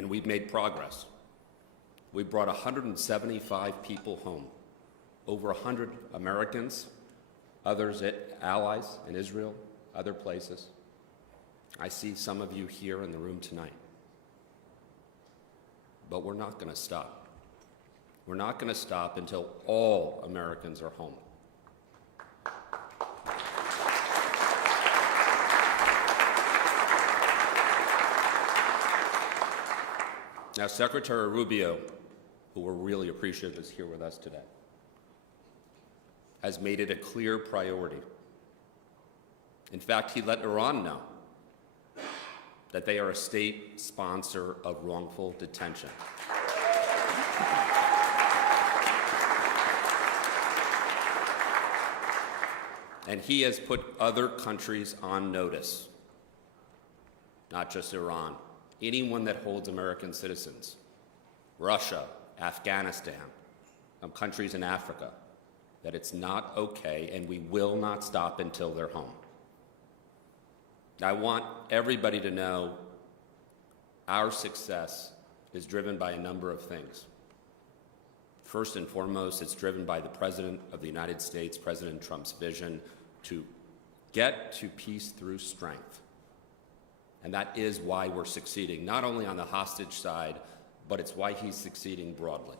and we've made progress. We brought 175 people home, over 100 Americans, others allies in Israel, other places. I see some of you here in the room tonight. But we're not going to stop. We're not going to stop until all Americans are home. Now, Secretary Rubio, who we're really appreciative is here with us today, has made it a clear priority. In fact, he let Iran know that they are a state sponsor of wrongful detention. And he has put other countries on notice, not just Iran. Anyone that holds American citizens, Russia, Afghanistan, countries in Africa, that it's not okay and we will not stop until they're home. I want everybody to know our success is driven by a number of things. First and foremost, it's driven by the President of the United States, President Trump's vision to get to peace through strength. And that is why we're succeeding, not only on the hostage side, but it's why he's succeeding broadly.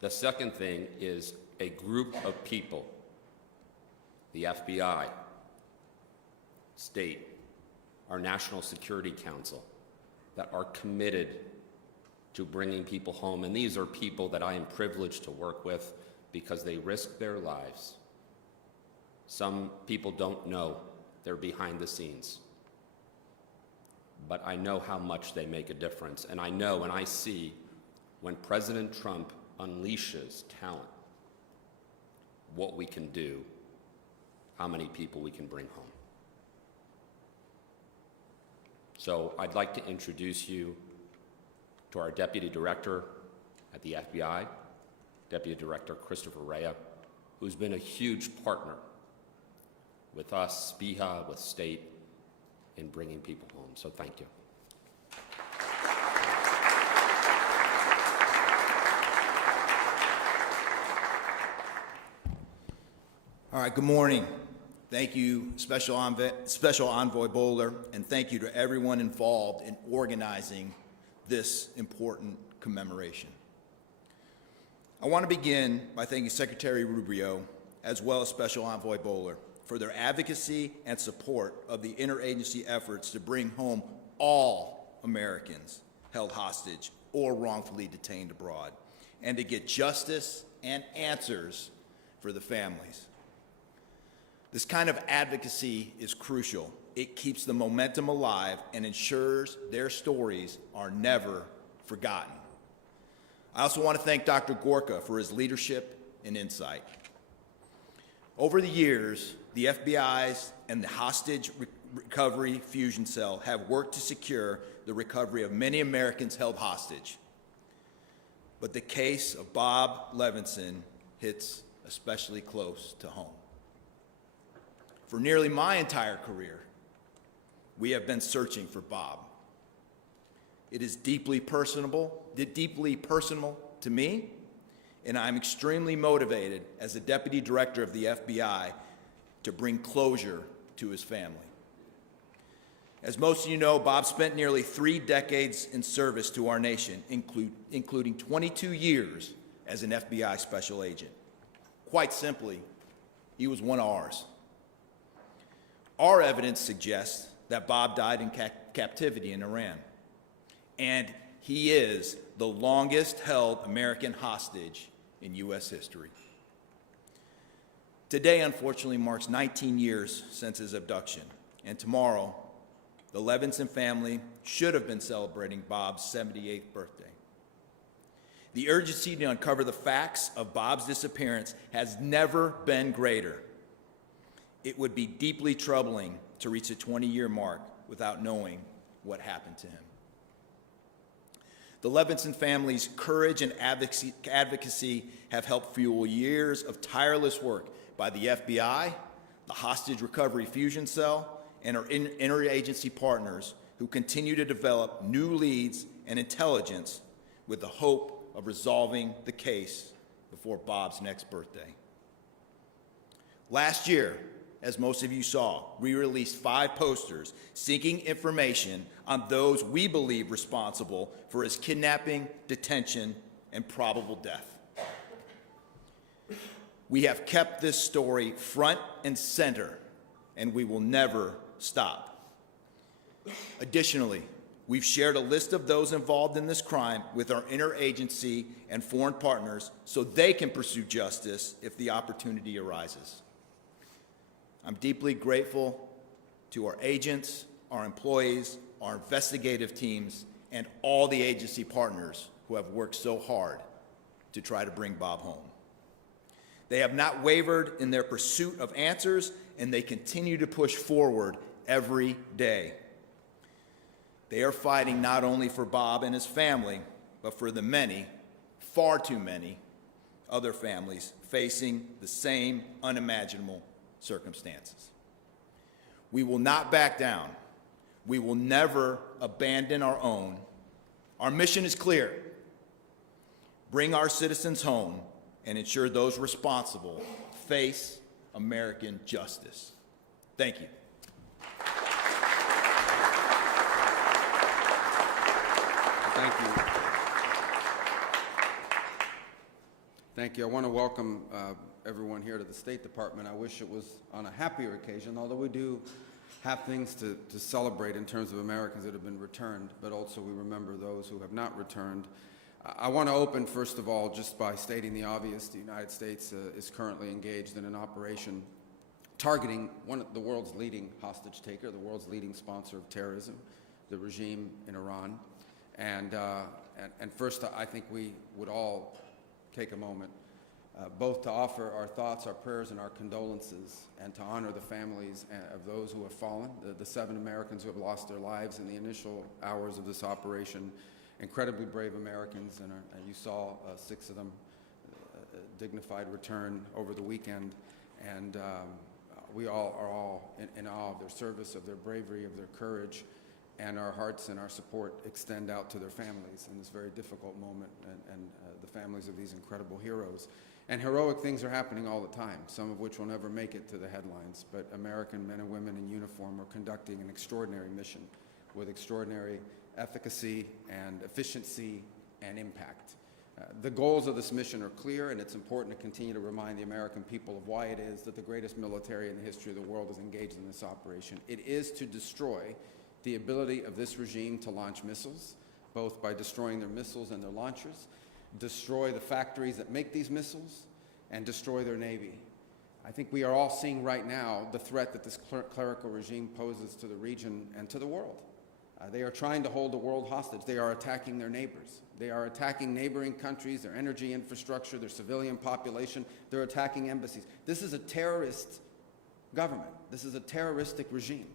The second thing is a group of people, the FBI, state, our National Security Council, that are committed to bringing people home. And these are people that I am privileged to work with because they risk their lives. Some people don't know they're behind the scenes. But I know how much they make a difference. And I know and I see when President Trump unleashes talent, what we can do, how many people we can bring home. So I'd like to introduce you to our Deputy Director at the FBI, Deputy Director Christopher Rea, who's been a huge partner with us, SPIHA, with state, in bringing people home. So thank you. All right, good morning. Thank you, Special Envoy Bowler, and thank you to everyone involved in organizing this important commemoration. I want to begin by thanking Secretary Rubio, as well as Special Envoy Bowler, for their advocacy and support of the interagency efforts to bring home all Americans held hostage or wrongfully detained abroad, and to get justice and answers for the families. This kind of advocacy is crucial. It keeps the momentum alive and ensures their stories are never forgotten. I also want to thank Dr. Gorka for his leadership and insight. Over the years, the FBI's and the Hostage Recovery Fusion Cell have worked to secure the recovery of many Americans held hostage. But the case of Bob Levinson hits especially close to home. For nearly my entire career, we have been searching for Bob. It is deeply personal to me, and I'm extremely motivated as a Deputy Director of the FBI to bring closure to his family. As most of you know, Bob spent nearly 3 decades in service to our nation, including 22 years as an FBI special agent. Quite simply, he was one of ours. Our evidence suggests that Bob died in captivity in Iran, and he is the longest held American hostage in U.S. history. Today, unfortunately, marks 19 years since his abduction, and tomorrow, the Levinson family should have been celebrating Bob's 78th birthday. The urgency to uncover the facts of Bob's disappearance has never been greater. It would be deeply troubling to reach the 20-year mark without knowing what happened to him. The Levinson family's courage and advocacy have helped fuel years of tireless work by the FBI, the Hostage Recovery Fusion Cell, and our interagency partners who continue to develop new leads and intelligence with the hope of resolving the case before Bob's next birthday. Last year, as most of you saw, we released 5 posters seeking information on those we believe responsible for his kidnapping, detention, and probable death. We have kept this story front and center, and we will never stop. Additionally, we've shared a list of those involved in this crime with our interagency and foreign partners so they can pursue justice if the opportunity arises. I'm deeply grateful to our agents, our employees, our investigative teams, and all the agency partners who have worked so hard to try to bring Bob home. They have not wavered in their pursuit of answers, and they continue to push forward every day. They are fighting not only for Bob and his family, but for the many, far too many, other families facing the same unimaginable circumstances. We will not back down. We will never abandon our own. Our mission is clear: bring our citizens home and ensure those responsible face American justice. Thank you. Thank you. Thank you. I want to welcome everyone here to the State Department. I wish it was on a happier occasion, although we do have things to celebrate in terms of Americans that have been returned, but also we remember those who have not returned. I want to open, first of all, just by stating the obvious. The United States is currently engaged in an operation targeting the world's leading hostage taker, the world's leading sponsor of terrorism, the regime in Iran. And first, I think we would all take a moment both to offer our thoughts, our prayers, and our condolences, and to honor the families of those who have fallen, the 7 Americans who have lost their lives in the initial hours of this operation. Incredibly brave Americans, and you saw 6 of them dignified return over the weekend, and we all are in awe of their service, of their bravery, of their courage, and our hearts and our support extend out to their families in this very difficult moment, and the families of these incredible heroes. And heroic things are happening all the time, some of which will never make it to the headlines, but American men and women in uniform are conducting an extraordinary mission with extraordinary efficacy and efficiency and impact. The goals of this mission are clear, and it's important to continue to remind the American people of why it is that the greatest military in the history of the world is engaged in this operation. It is to destroy the ability of this regime to launch missiles, both by destroying their missiles and their launchers, destroy the factories that make these missiles, and destroy their navy. I think we are all seeing right now the threat that this clerical regime poses to the region and to the world. They are trying to hold the world hostage. They are attacking their neighbors. They are attacking neighboring countries, their energy infrastructure, their civilian population. They're attacking embassies. This is a terrorist government. This is a terroristic regime.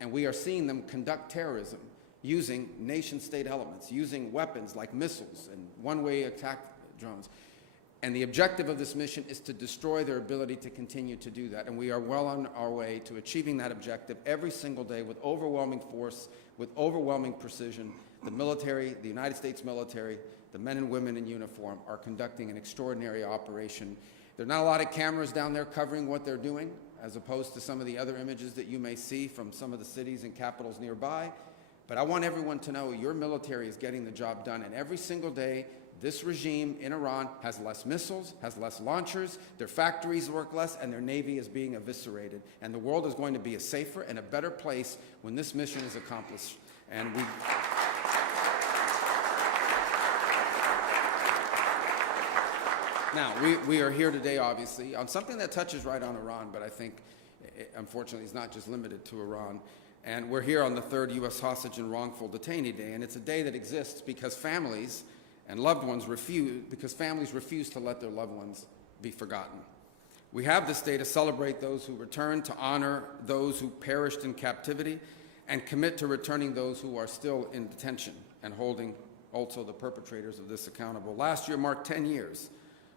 And we are seeing them conduct terrorism using nation-state elements, using weapons like missiles and one-way attack drones. And the objective of this mission is to destroy their ability to continue to do that. And we are well on our way to achieving that objective every single day with overwhelming force, with overwhelming precision. The military, the United States military, the men and women in uniform are conducting an extraordinary operation. There are not a lot of cameras down there covering what they're doing, as opposed to some of the other images that you may see from some of the cities and capitals nearby. But I want everyone to know your military is getting the job done, and every single day, this regime in Iran has less missiles, has less launchers, their factories work less, and their navy is being eviscerated. And the world is going to be a safer and a better place when this mission is accomplished. And Now, we are here today, obviously, on something that touches right on Iran, but I think, unfortunately, it's not just limited to Iran. And we're here on the 3rd U.S. Hostage and Wrongful Detainee Day, and it's a day that exists because families and loved ones refuse to let their loved ones be forgotten. We have this day to celebrate those who returned, to honor those who perished in captivity, and commit to returning those who are still in detention and holding also the perpetrators of this accountable. Last year marked 10 years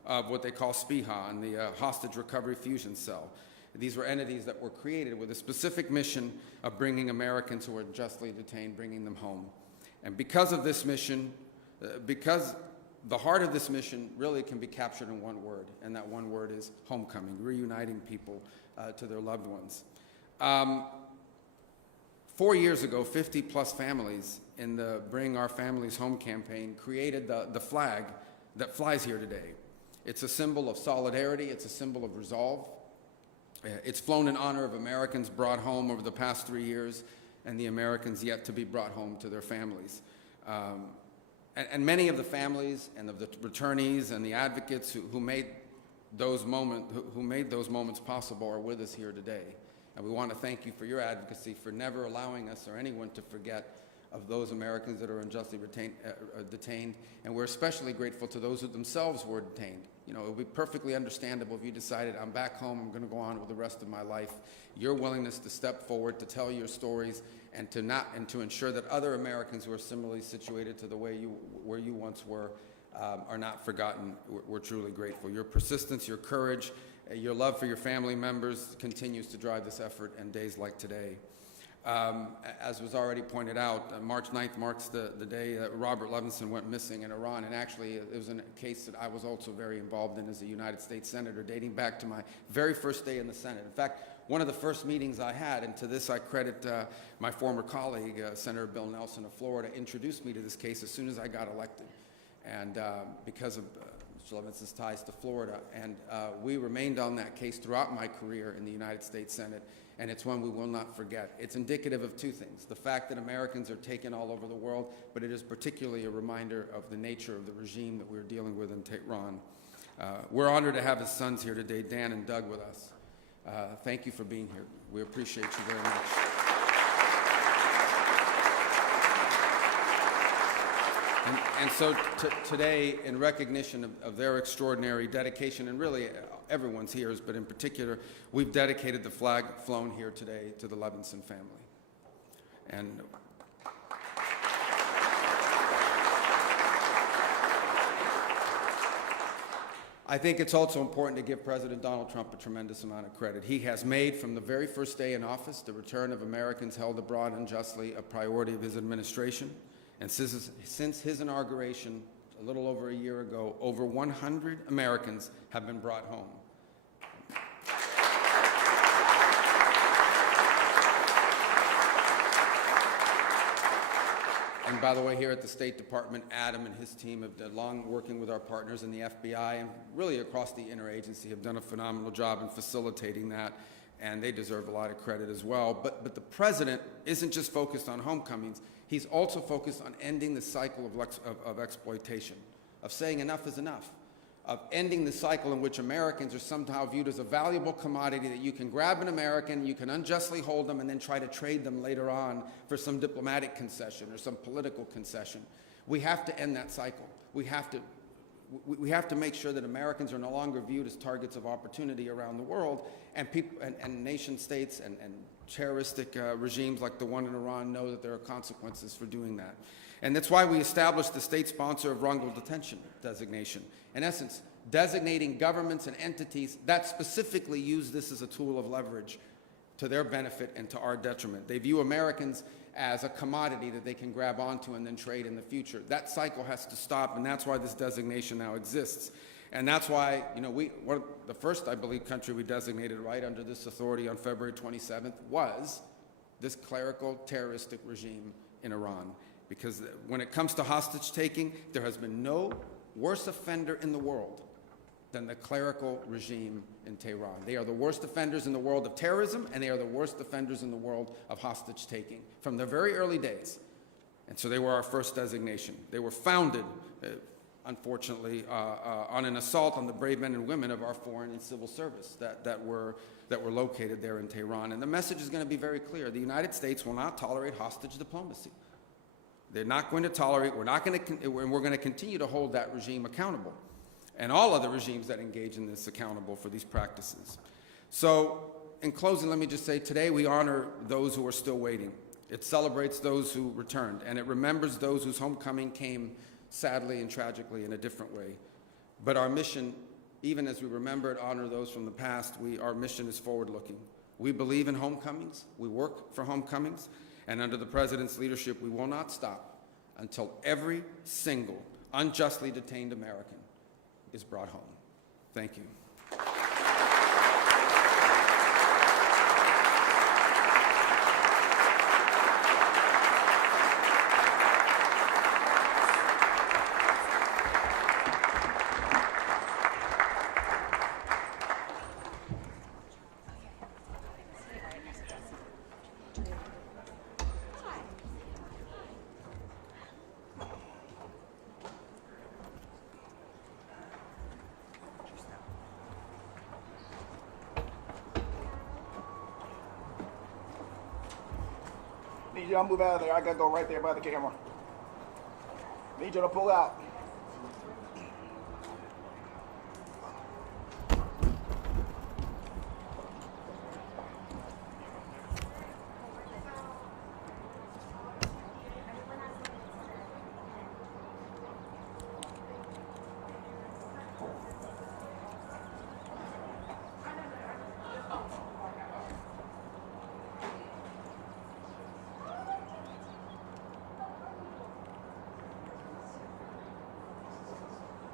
of what they call SPIHA and the Hostage Recovery Fusion Cell. These were entities that were created with a specific mission of bringing Americans who were unjustly detained, bringing them home. And because of this mission, because the heart of this mission really can be captured in one word, and that one word is homecoming, reuniting people to their loved ones. 4 years ago, 50-plus families in the Bring Our Families Home campaign created the flag that flies here today. It's a symbol of solidarity. It's a symbol of resolve. It's flown in honor of Americans brought home over the past 3 years and the Americans yet to be brought home to their families. And many of the families and of the returnees and the advocates who made those moments possible are with us here today. And we want to thank you for your advocacy, for never allowing us or anyone to forget of those Americans that are unjustly detained. And we're especially grateful to those who themselves were detained. You know, it would be perfectly understandable if you decided, I'm back home, I'm going to go on with the rest of my life. Your willingness to step forward, to tell your stories, and to ensure that other Americans who are similarly situated to where you once were are not forgotten. We're truly grateful. Your persistence, your courage, your love for your family members continues to drive this effort in days like today. As was already pointed out, March 9th marks the day that Robert Levinson went missing in Iran, and actually it was a case that I was also very involved in as a United States Senator, dating back to my very first day in the Senate. In fact, one of the first meetings I had, and to this I credit my former colleague, Senator Bill Nelson of Florida, introduced me to this case as soon as I got elected, and because of Mr. Levinson's ties to Florida. And we remained on that case throughout my career in the United States Senate, and it's one we will not forget. It's indicative of two things: the fact that Americans are taken all over the world, but it is particularly a reminder of the nature of the regime that we're dealing with in Tehran. We're honored to have his sons here today, Dan and Doug, with us. Thank you for being here. We appreciate you very much. And so today, in recognition of their extraordinary dedication, and really everyone's here, but in particular, we've dedicated the flag flown here today to the Levinson family. And I think it's also important to give President Donald Trump a tremendous amount of credit. He has made, from the very first day in office, the return of Americans held abroad unjustly a priority of his administration. And since his inauguration, a little over a year ago, over 100 Americans have been brought home. And by the way, here at the State Department, Adam and his team have done long working with our partners in the FBI and really across the interagency have done a phenomenal job in facilitating that, and they deserve a lot of credit as well. But the president isn't just focused on homecomings. He's also focused on ending the cycle of exploitation, of saying enough is enough, of ending the cycle in which Americans are somehow viewed as a valuable commodity that you can grab an American, you can unjustly hold them, and then try to trade them later on for some diplomatic concession or some political concession. We have to end that cycle. We have to make sure that Americans are no longer viewed as targets of opportunity around the world, and people and nation states and terroristic regimes like the one in Iran know that there are consequences for doing that. And that's why we established the state sponsor of wrongful detention designation. In essence, designating governments and entities that specifically use this as a tool of leverage to their benefit and to our detriment. They view Americans as a commodity that they can grab onto and then trade in the future. That cycle has to stop, and that's why this designation now exists. And that's why, you know, the first, I believe, country we designated right under this authority on February 27th was this clerical terroristic regime in Iran. Because when it comes to hostage taking, there has been no worse offender in the world than the clerical regime in Tehran. They are the worst offenders in the world of terrorism, and they are the worst offenders in the world of hostage taking from the very early days. And so they were our first designation. They were founded, unfortunately, on an assault on the brave men and women of our foreign and civil service that were located there in Tehran. And the message is going to be very clear. The United States will not tolerate hostage diplomacy. They're not going to tolerate, we're going to continue to hold that regime accountable, and all other regimes that engage in this accountable for these practices. So, in closing, let me just say, today we honor those who are still waiting. It celebrates those who returned, and it remembers those whose homecoming came sadly and tragically in a different way. But our mission, even as we remember and honor those from the past, our mission is forward-looking. We believe in homecomings, we work for homecomings, and under the President's leadership, we will not stop until every single unjustly detained American is brought home. Thank you. Need you to move out of there. I gotta go right there by the camera. Need you to pull out.